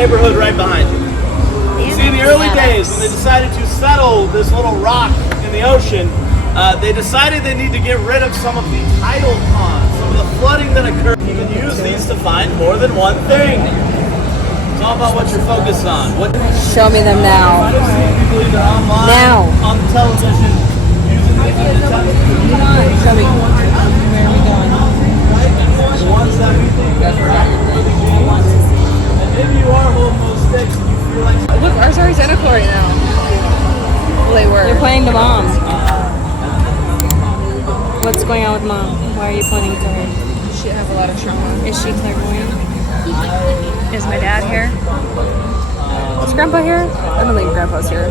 neighborhood right behind you. You see, in the early days, when they decided to settle this little rock in the ocean, they decided they need to get rid of some of the tidal ponds, some of the flooding that occurred. You can use these to find more than one thing. It's all about what you're focused on. Show me them now. People either online, Now. on the television, using the Come on, show me. Where are we going? the ones that we think are really genius. And maybe you are holding those sticks and you feel like... Look, ours are identical right now. Well, they were. You're pointing to mom. What's going on with mom? Why are you pointing to her? She has a lot of trauma. Is she clairvoyant? Is my dad here? Is grandpa here? I don't think grandpa's here.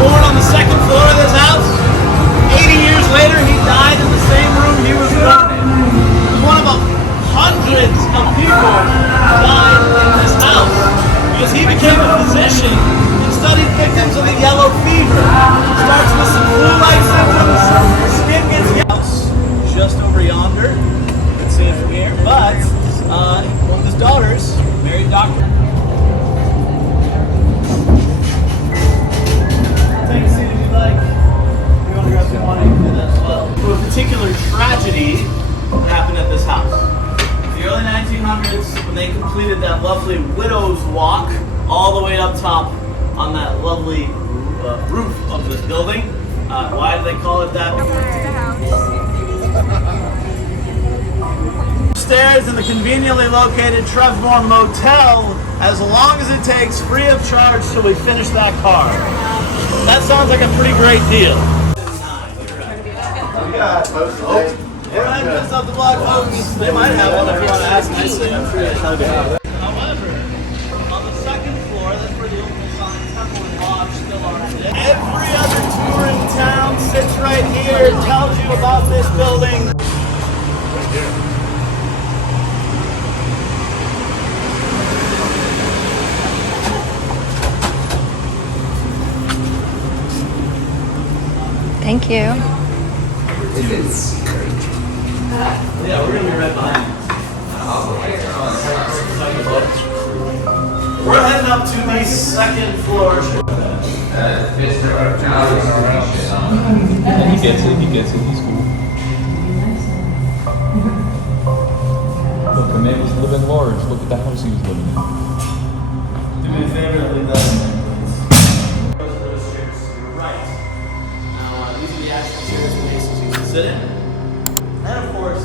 Born on the second floor of this house. 80 years later, he died in the same room he was born in. One of hundreds of people died in this house because he became a physician and studied victims of the yellow fever. Starts with some flu-like symptoms, skin gets yellow. Just over yonder, you can see it from here. But one of his daughters married Dr. Take a seat if you'd like. We want to grab some wine as well. To a particular tragedy that happened at this house. The early 1900s, when they completed that lovely widow's walk all the way up top on that lovely roof of this building. Why do they call it that? Upstairs in the conveniently located Trevmore Motel, as long as it takes free of charge till we finish that car. That sounds like a pretty great deal. We're at Pins Up the Block, folks. They might have one if you want to ask nicely. I'm sure However, on the second floor, that's where the old Masonic Temple and Lodge still are today. Every other tour in town sits right here, tells you about this building. Right here. Thank you. Yeah, we're gonna be right behind you. We're heading up to the second floor. He gets it, he's cool. Look, the man was living large. Look at the house he was living in. Do me a favor and leave that in there, please. Go to those chairs to your right. Now, these are the actual chairs places you can sit in. And of course,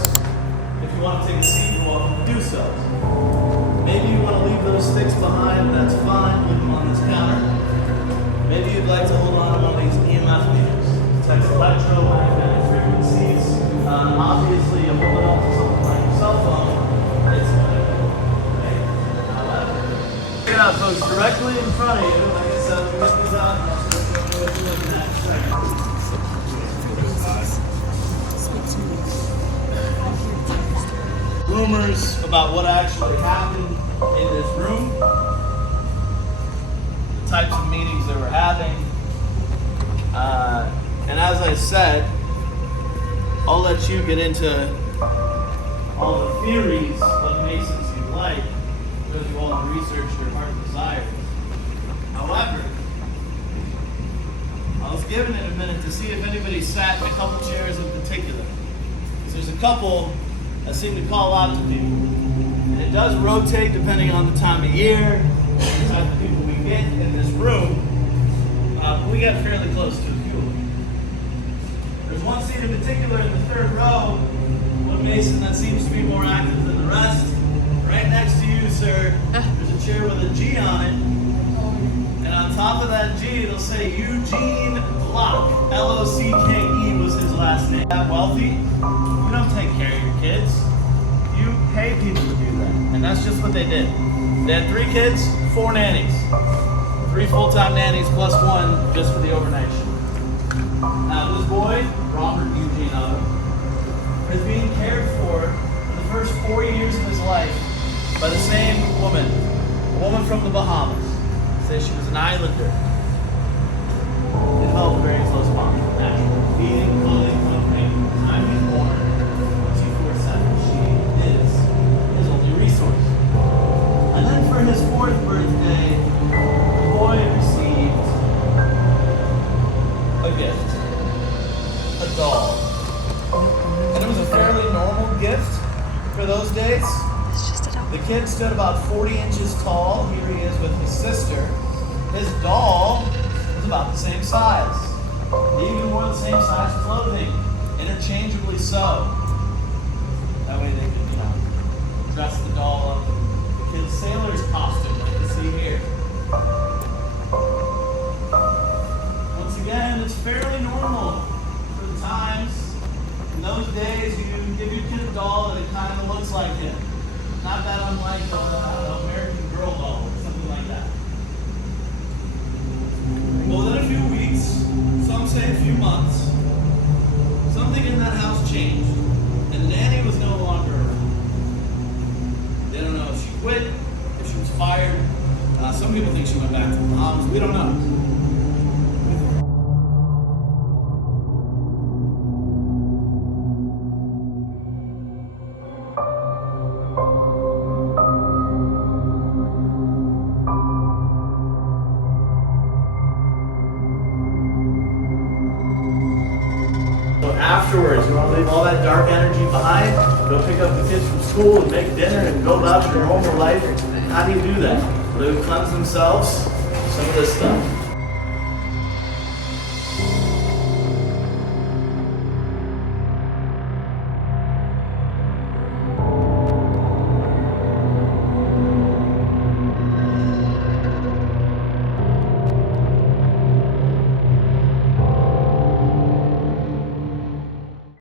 if you want to take a seat, you're welcome to do so. Maybe you want to leave those sticks behind, that's fine, leave them on this counter. Maybe you'd like to hold on to one of these EMF meters, detects electromagnetic frequencies. Obviously, you hold it up to something like your cell phone, it's okay. However, check it out, folks, directly in front of you, like I said, we'll get these out, and I'll start showing you what you're looking at in a second. Rumors about what actually happened in this room, the types of meetings they were having, and as I said, I'll let you get into all the theories of Masons you like, because you all research your heart desires. However, I was given it a minute to see if anybody sat in a couple chairs in particular. Because there's a couple that seem to call out to people. And it does rotate depending on the time of year and the type of people we get in this room. We got fairly close to a few of them. There's one seat in particular in the third row, one Mason that seems to be more active than the rest. Right next to you, sir, there's a chair with a G on it. And on top of that G, it'll say Eugene Locke. L-O-C-K-E was his last name. That wealthy, you don't take care of your kids. You pay people to do that. And that's just what they did. They had 3 kids, 4 nannies. 3 full-time nannies plus 1 just for the overnight shift. Now this boy, Robert Eugene Otto, is being cared for the first 4 years of his life by the same woman, a woman from the Bahamas. Say she was an islander. They developed a very close bond, naturally. Feeding, clothing, clothing. From the time he was born, 24/7. She is his only resource. And then for his 4th birthday, the boy received a gift. A doll. And it was a fairly normal gift for those days. The kid stood about 40 inches tall. Here he is with his sister. His doll was about the same size. They even wore the same size clothing, interchangeably so. That way they could, dress the doll up in the kid's sailor's costume, like you see here. Once again, it's fairly normal for the times. In those days, you give your kid a doll and it kind of looks like him. Not that unlike an American Girl doll or something like that. Well, within a few weeks, some say a few months, something in that house changed, and Nanny was no longer around. They don't know if she quit, if she was fired. Some people think she went back to the Bahamas. We don't know. Afterwards, you want to leave all that dark energy behind, go pick up the kids from school and make dinner and go about your normal life. How do you do that? Well, they would cleanse themselves with some of this stuff.